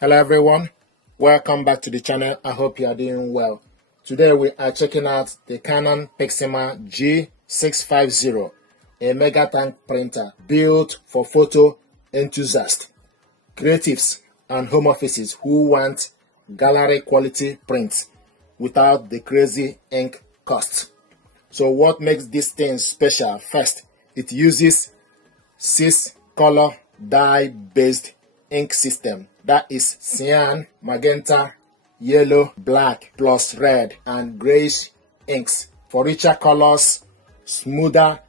Hello everyone, welcome back to the channel. I hope you are doing well. Today we are checking out the Canon PIXMA G650, a MegaTank printer built for photo enthusiasts, creatives and home offices who want gallery quality prints without the crazy ink cost. So what makes this thing special? First, it uses 6 color dye based ink system, that is cyan, magenta, yellow, black plus red and grayish inks for richer colors, smoother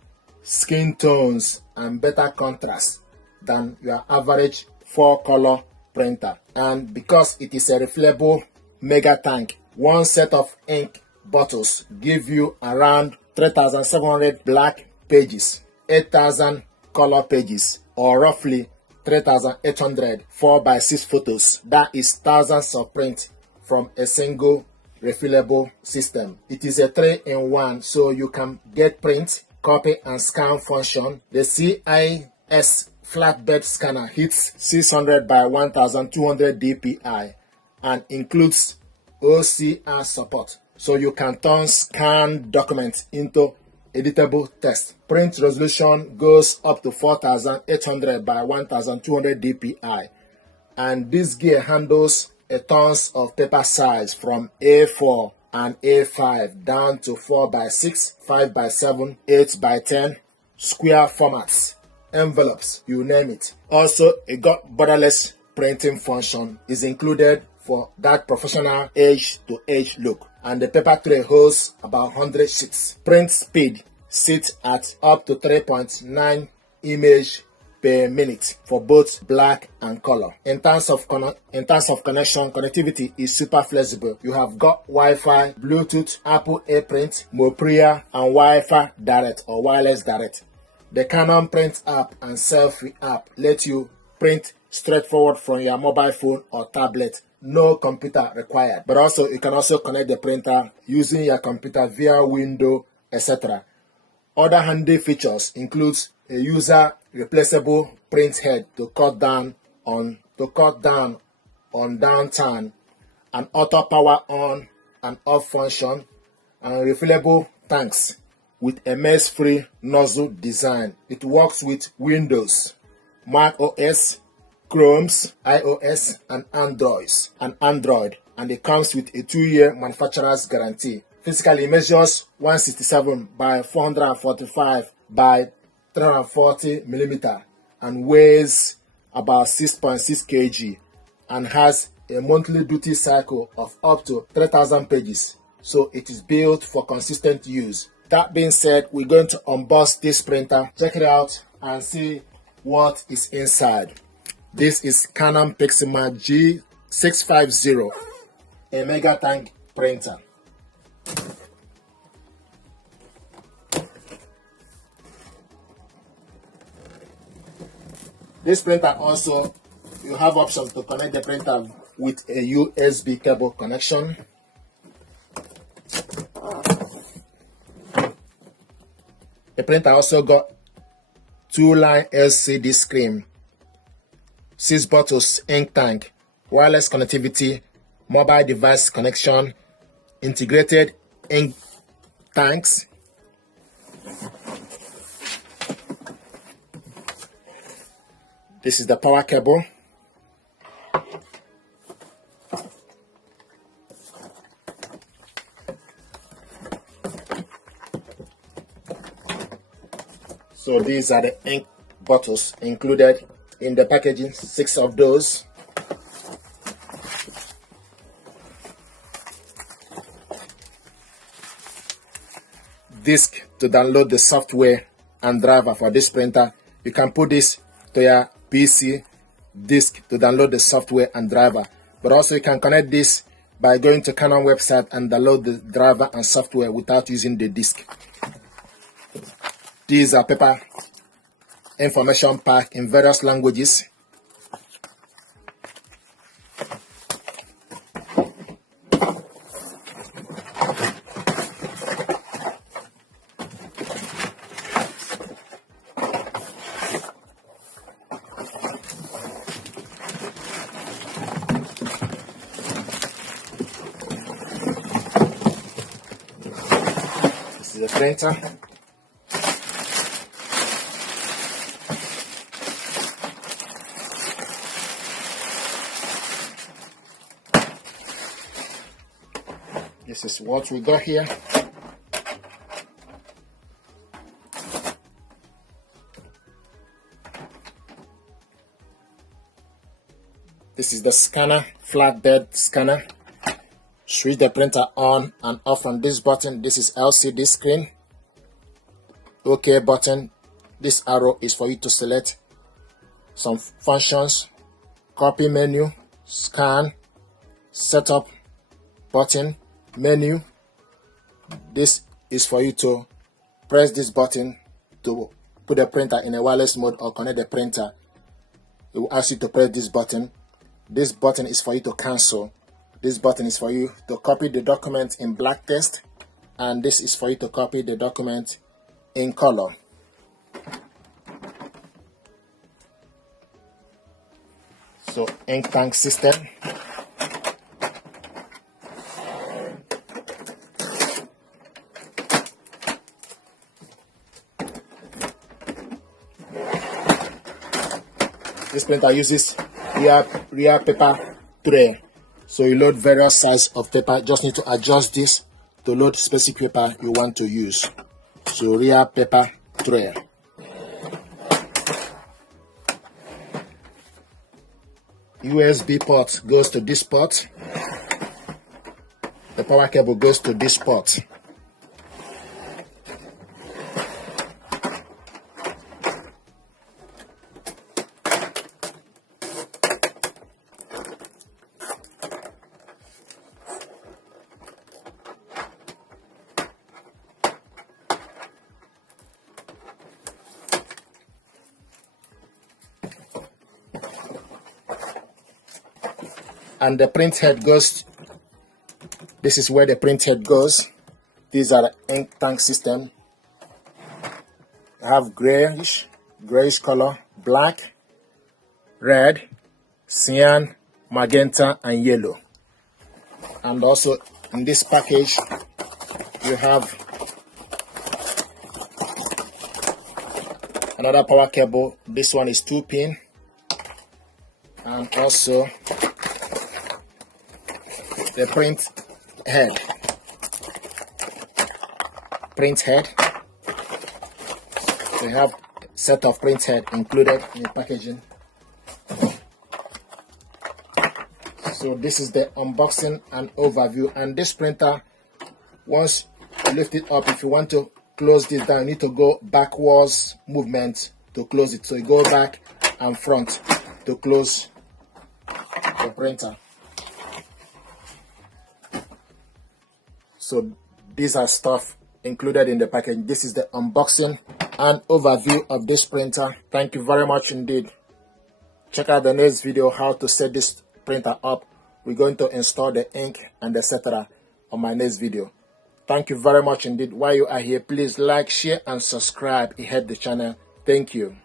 skin tones and better contrast than your average 4-color printer. And because it is a refillable MegaTank, one set of ink bottles give you around 3,700 black pages, 8,000 color pages, or roughly 3,800 4x6 photos. That is thousands of prints from a single refillable system. It is a 3-in-1, so you can get print, copy and scan function. The CIS flatbed scanner hits 600 by 1200 dpi and includes OCR support, so you can turn scanned documents into editable text. Print resolution goes up to 4800 by 1200 dpi, and this gear handles a tons of paper size from A4 and A5 down to 4x6, 5x7, 8x10, square formats, envelopes, you name it. Also, it got borderless printing function is included for that professional edge-to-edge look, and the paper tray holds about 100 sheets. Print speed sits at up to 3.9 image per minute for both black and color. In terms of connection, connectivity is super flexible. You have got Wi-Fi, Bluetooth, Apple AirPrint, Mopria, and Wi-Fi Direct or Wireless Direct. The Canon Print app and Selfie app let you print straightforward from your mobile phone or tablet. No computer required. But also, you can also connect the printer using your computer via window, etc. Other handy features includes a user replaceable print head to cut down on downtime, an auto power on and off function, and refillable tanks with a mess-free nozzle design. It works with Windows, Mac OS, Chromes, iOS, and Android, and it comes with a 2-year manufacturer's guarantee. Physically, it measures 167 by 445 by 340 millimeter and weighs about 6.6 kg and has a monthly duty cycle of up to 3,000 pages. So it is built for consistent use. That being said, we're going to unbox this printer, check it out, and see what is inside. This is Canon PIXMA G650, a MegaTank printer. This printer also, you have options to connect the printer with a USB cable connection. The printer also got 2-line LCD screen, 6 bottles ink tank, wireless connectivity, mobile device connection, integrated ink tanks, this is the power cable, so these are the ink bottles included in the packaging, 6 of those. Disk to download the software and driver for this printer. You can put this to your PC, disk to download the software and driver, but also you can connect this by going to Canon website and download the driver and software without using the disk. These are paper information pack in various languages. is the printer. This is what we got here. This is the scanner, flatbed scanner. Switch the printer on and off from this button. This is LCD screen. OK button. This arrow is for you to select some functions. Copy menu, scan, setup button, menu. This is for you to press this button to put the printer in a wireless mode or connect the printer. It will ask you to press this button. This button is for you to cancel. This button is for you to copy the document in black text, and this is for you to copy the document in color. So, ink tank system. This printer uses real paper tray. So you load various sizes of paper. Just need to adjust this to load specific paper you want to use. So real paper tray. USB port goes to this port. The power cable goes to this port. And the print head goes, this is where the print head goes. These are the ink tank system. They have grayish color, black, red, cyan, magenta, and yellow. And also in this package, you have another power cable. This one is 2-pin, and also the print head. We have a set of print head included in the packaging. So this is the unboxing and overview. And this printer, once you lift it up, if you want to close this down, you need to go backwards movement to close it. So you go back and front to close the printer. So these are stuff included in the package. This is the unboxing and overview of this printer. Thank you very much indeed. Check out the next video how to set this printer up. We're going to install the ink and etc. on my next video. Thank you very much indeed. While you are here, please like, share and subscribe. It helps the channel. Thank you.